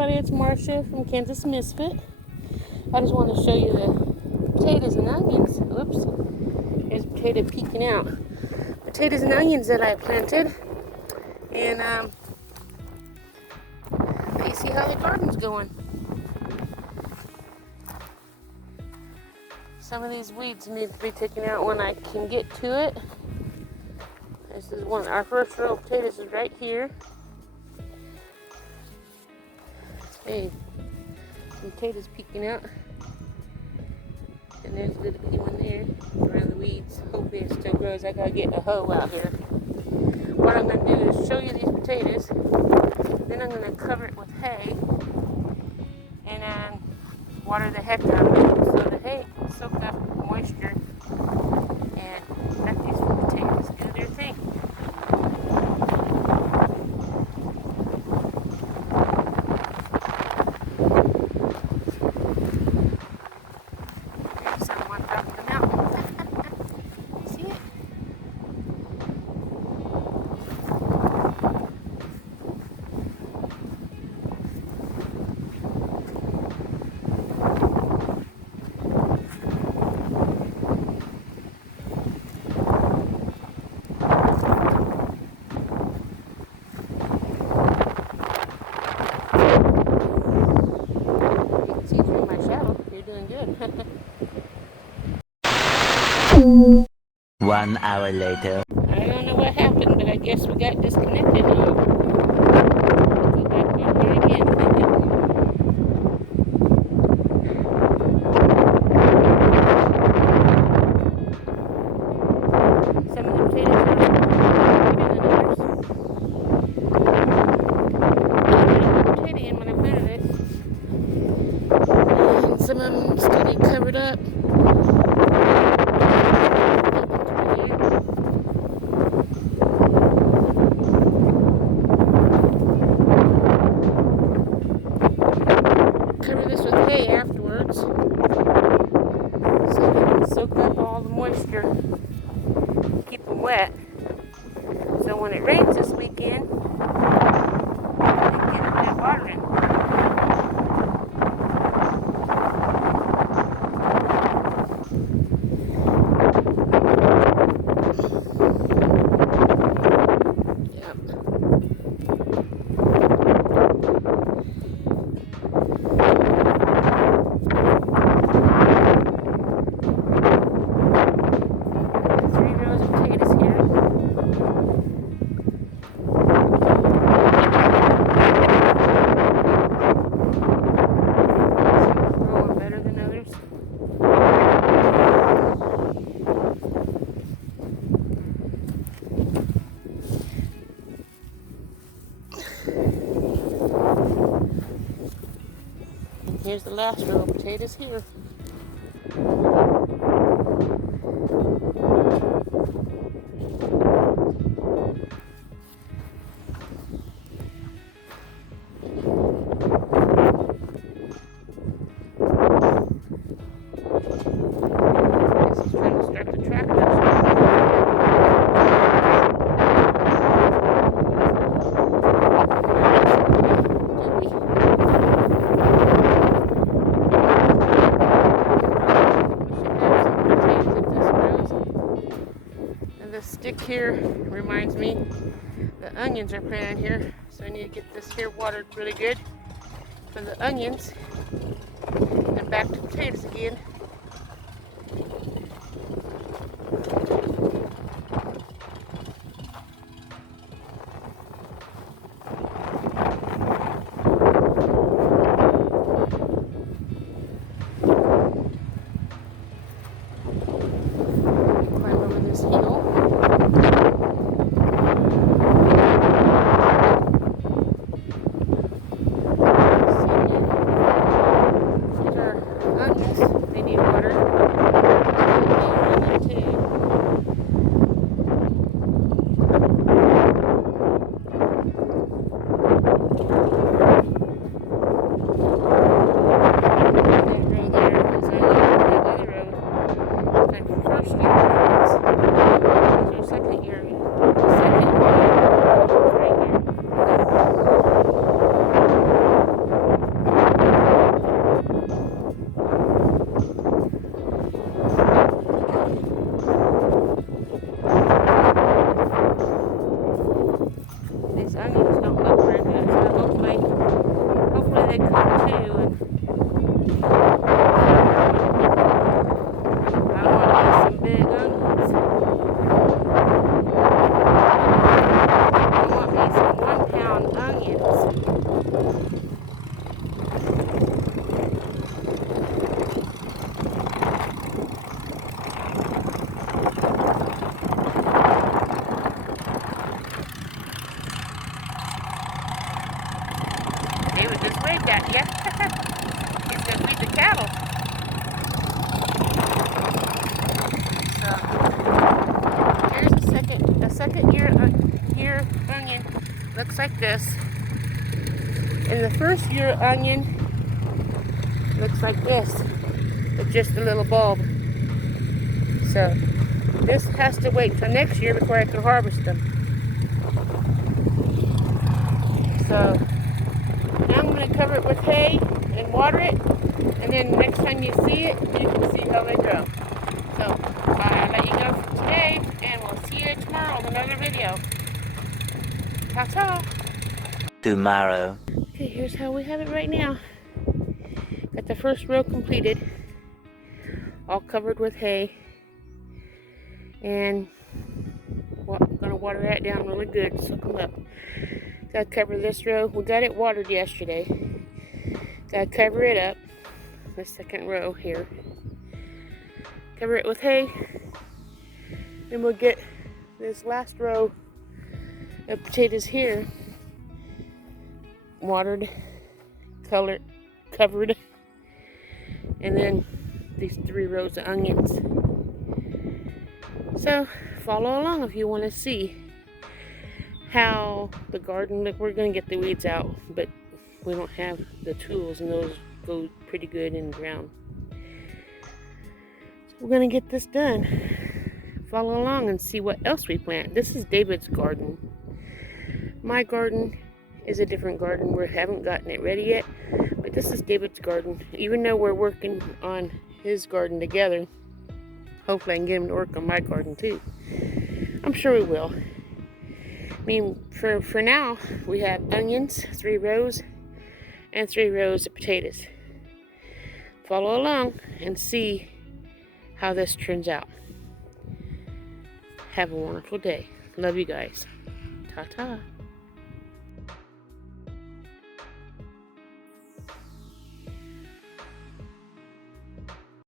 everybody, it's Marcia from Kansas Misfit. I just want to show you the potatoes and onions. Oops, there's a potato peeking out. Potatoes and onions that I planted. And you see how the garden's going. Some of these weeds need to be taken out when I can get to it. This is one. Our first row of potatoes is right here. Hey, some potatoes peeking out. And there's a little bitty one there around the weeds. Hopefully it still grows. I gotta get a hoe out here. What I'm gonna do is show you these potatoes. Then I'm gonna cover it with hay. And then water the heck out of it so the hay can soak up moisture and let these potatoes do their thing. There's someone up the mountain. See it? Doing good. 1 hour later. I don't know what happened, but I guess we got disconnected. Go back on here again. Some of the potatoes are bigger than others. I put a potato in when I planted it. And some of them still get covered up. Cover this with hay afterwards so they can soak up all the moisture, keep them wet. So when it rains this weekend, they can get that water in. Here's the last row of potatoes here. This is trying to start the tractor. This stick here reminds me the onions are planted here, so I need to get this here watered really good for the onions. And back to potatoes again. Climb over this hill. These are onions. They I want some big onions. I want me some 1 pound onions. David just waved at you. He's gonna feed the cattle. So here's a second year onion. Looks like this. And the first year onion looks like this, with just a little bulb. So this has to wait till next year before I can harvest them. So now I'm going to cover it with hay and water it, and then next time you see it, you can see how they grow. So I'll let you go for today, and we'll see you tomorrow with another video. Ta-ta! Tomorrow. Okay, here's how we have it right now. Got the first row completed, all covered with hay, and I'm going to water that down really good, soak them up. Gotta cover this row. We got it watered yesterday. Gotta cover it up. The second row here. Cover it with hay. Then we'll get this last row of potatoes here watered, colored, covered, and then these 3 rows of onions. So follow along if you want to see how the garden, look, we're going to get the weeds out, but we don't have the tools, and those go pretty good in the ground. So we're going to get this done. Follow along and see what else we plant. This is David's garden. My garden is a different garden. We haven't gotten it ready yet, but this is David's garden. Even though we're working on his garden together, hopefully I can get him to work on my garden too. I'm sure we will. I mean, for now, we have onions, 3 rows, and 3 rows of potatoes. Follow along and see how this turns out. Have a wonderful day. Love you guys. Ta-ta.